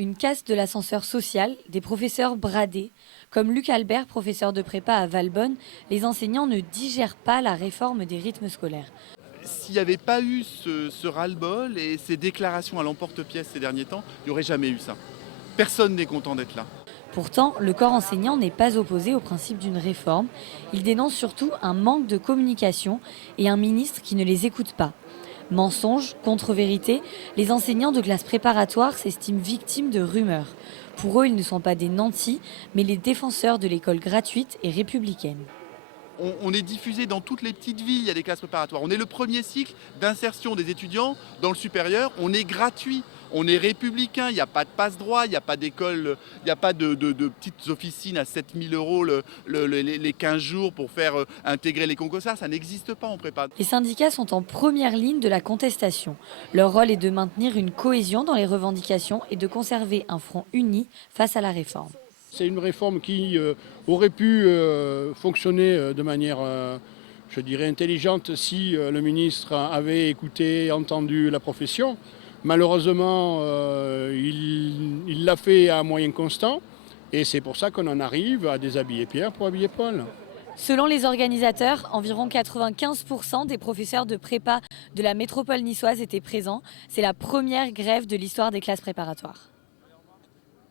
une casse de l'ascenseur social, des professeurs bradés. Comme Luc Albert, professeur de prépa à Valbonne, les enseignants ne digèrent pas la réforme des rythmes scolaires. S'il n'y avait pas eu ce ras-le-bol et ces déclarations à l'emporte-pièce ces derniers temps, il n'y aurait jamais eu ça. Personne n'est content d'être là. Pourtant, le corps enseignant n'est pas opposé au principe d'une réforme. Il dénonce surtout un manque de communication et un ministre qui ne les écoute pas. Mensonges, contre-vérité, les enseignants de classe préparatoire s'estiment victimes de rumeurs. Pour eux, ils ne sont pas des nantis, mais les défenseurs de l'école gratuite et républicaine. On est diffusé dans toutes les petites villes, il y a des classes préparatoires. On est le premier cycle d'insertion des étudiants dans le supérieur, on est gratuit. On est républicain, il n'y a pas de passe-droit, il n'y a pas d'école, il n'y a pas de petites officines à 7 000 euros les 15 jours pour faire intégrer les concours. Ça n'existe pas en prépa. Les syndicats sont en première ligne de la contestation. Leur rôle est de maintenir une cohésion dans les revendications et de conserver un front uni face à la réforme. C'est une réforme qui aurait pu fonctionner de manière, je dirais, intelligente si le ministre avait écouté et entendu la profession. Malheureusement, il l'a fait à moyen constant et c'est pour ça qu'on en arrive à déshabiller Pierre pour habiller Paul. Selon les organisateurs, environ 95% des professeurs de prépa de la métropole niçoise étaient présents. C'est la première grève de l'histoire des classes préparatoires.